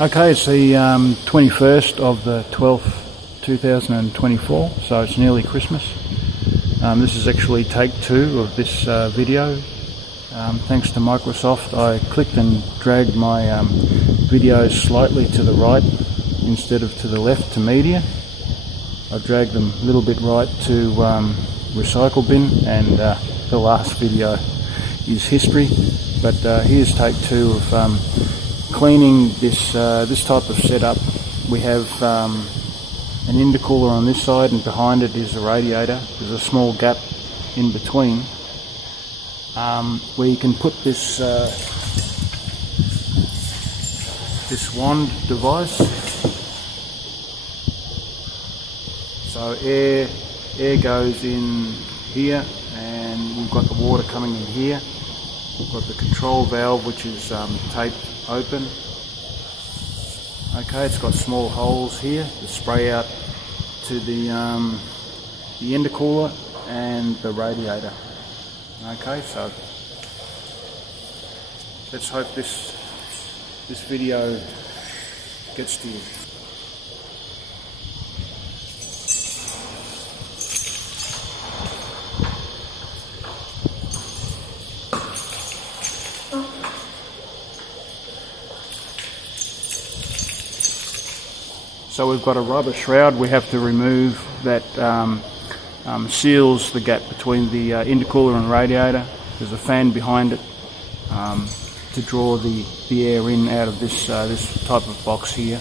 Okay, it's the 21st of the 12th, 2024, so it's nearly Christmas. This is actually take 2 of this video. Thanks to Microsoft, I clicked and dragged my videos slightly to the right instead of to the left to media. I dragged them a little bit right to recycle bin, and the last video is history. But here's take 2 of cleaning this type of setup. We have an intercooler on this side, and behind it is a radiator. There's a small gap in between where you can put this this wand device. So air goes in here, and we've got the water coming in here. We've got the control valve, which is taped open. Okay, it's got small holes here to spray out to the intercooler and the radiator. Okay, so let's hope this video gets to you. So we've got a rubber shroud we have to remove that seals the gap between the intercooler and radiator. There's a fan behind it to draw the air in out of this type of box here.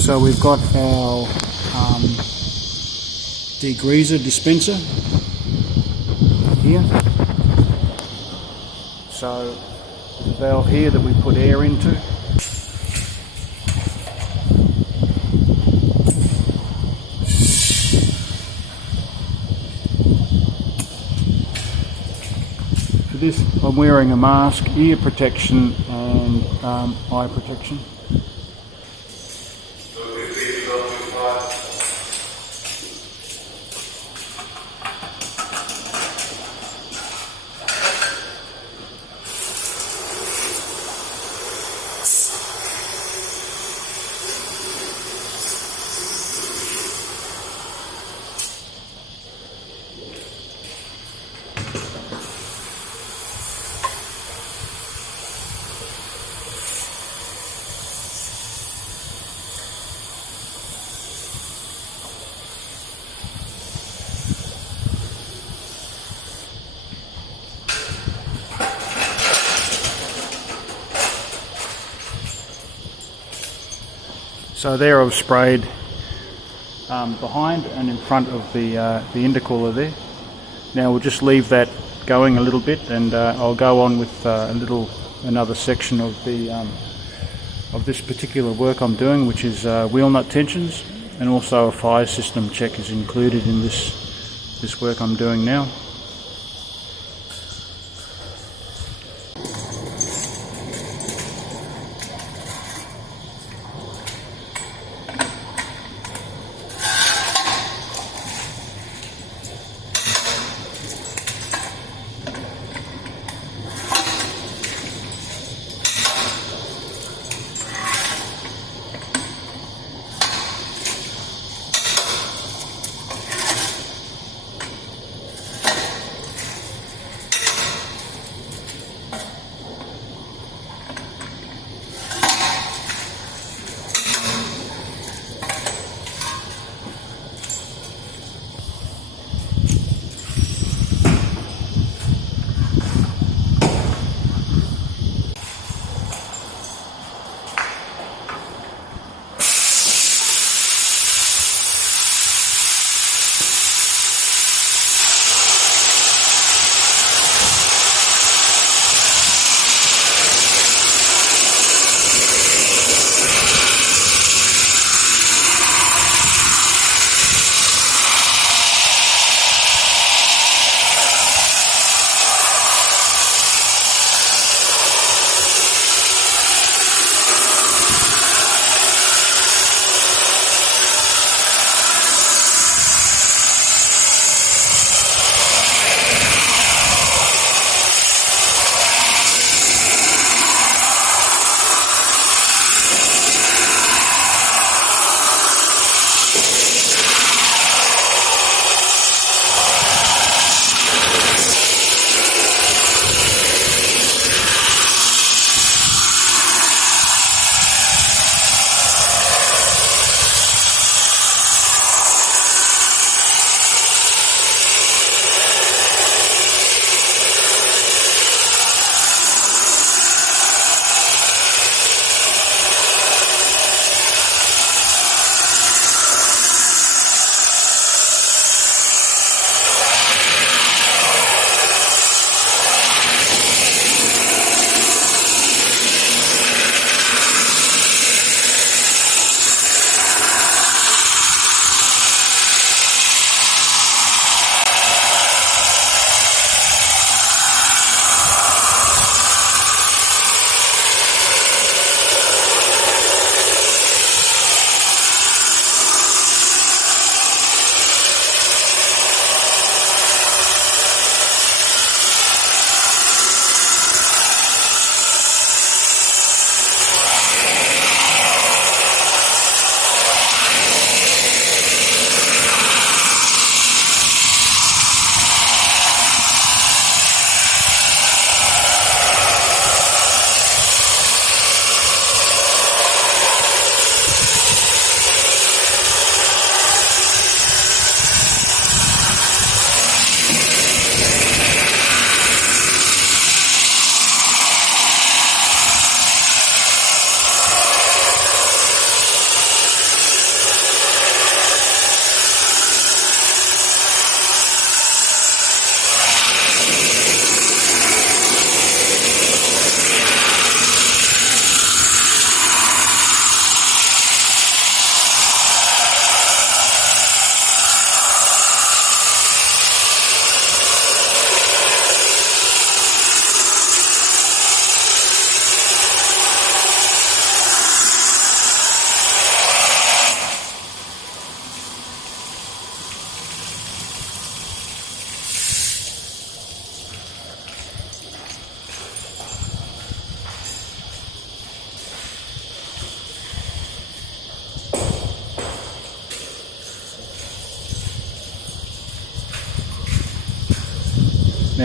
So we've got our degreaser dispenser here. So there's a valve here that we put air into. For this I'm wearing a mask, ear protection and eye protection. So there I've sprayed behind and in front of the intercooler there. Now we'll just leave that going a little bit, and I'll go on with another section of this particular work I'm doing, which is wheel nut tensions, and also a fire system check is included in this work I'm doing now.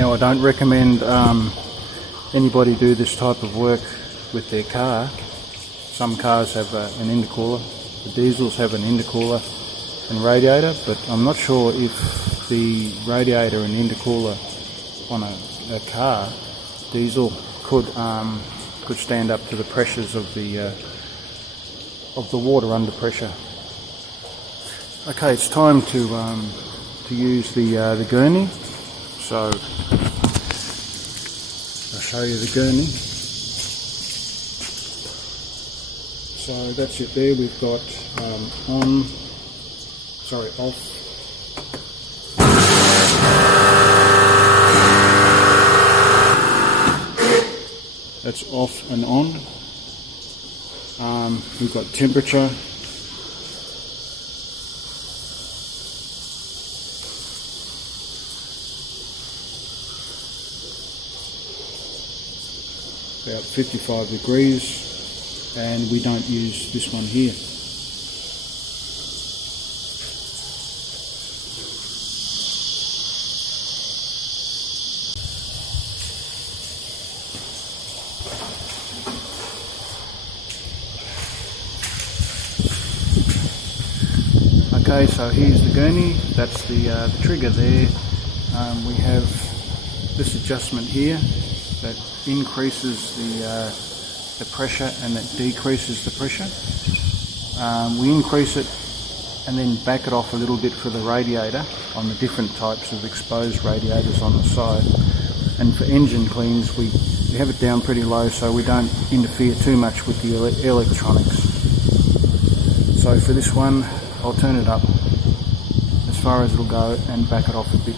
Now, I don't recommend anybody do this type of work with their car. Some cars have an intercooler. The diesels have an intercooler and radiator, but I'm not sure if the radiator and intercooler on a car diesel could stand up to the pressures of the water under pressure. Okay, it's time to use the gurney. So I'll show you the gurney. So that's it there. We've got off. That's off and on. We've got temperature. About 55 degrees, and we don't use this one here. Okay, so here's the gurney. That's the trigger there. We have this adjustment here that increases the pressure and that decreases the pressure. We increase it and then back it off a little bit for the radiator on the different types of exposed radiators on the side. And for engine cleans, we have it down pretty low so we don't interfere too much with the electronics. So for this one, I'll turn it up as far as it'll go and back it off a bit.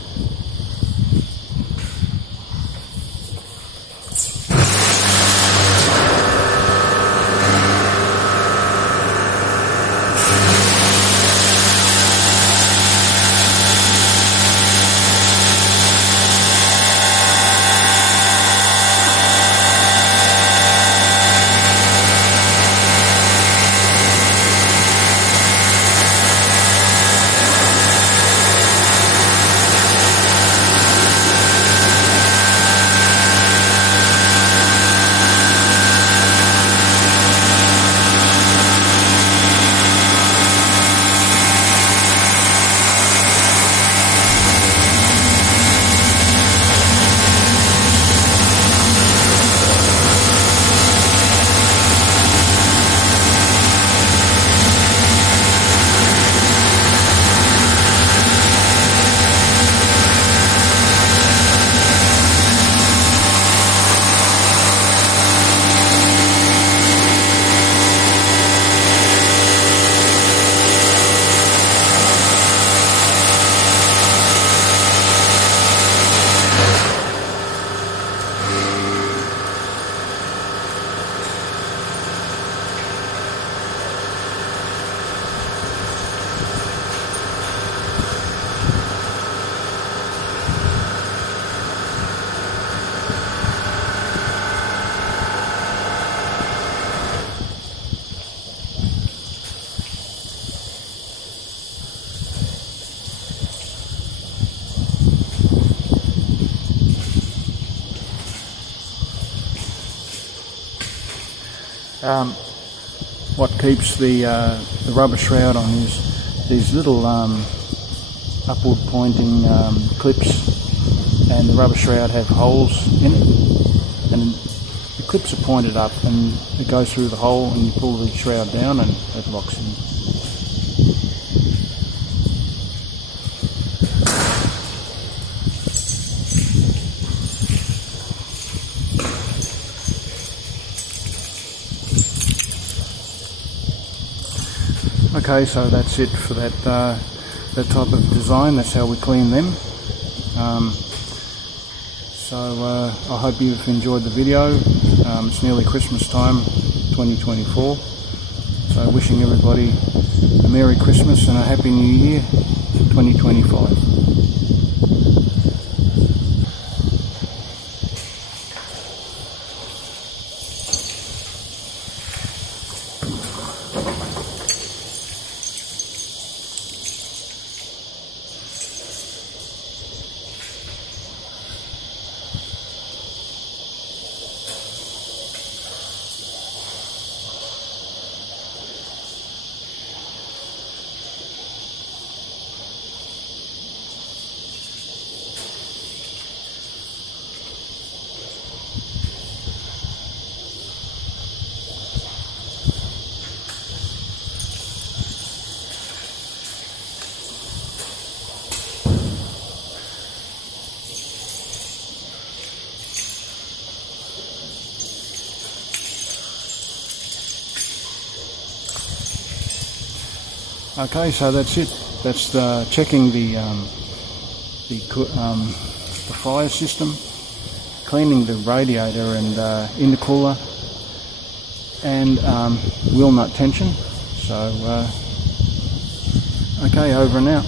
What keeps the rubber shroud on is these little upward pointing clips, and the rubber shroud have holes in it, and the clips are pointed up and it goes through the hole and you pull the shroud down and it locks in. Okay, so that's it for that type of design. That's how we clean them. I hope you've enjoyed the video. It's nearly Christmas time, 2024. So wishing everybody a Merry Christmas and a Happy New Year, 2025. Okay, so that's it. That's checking the fire system, cleaning the radiator and intercooler, and wheel nut tension. So okay, over and out.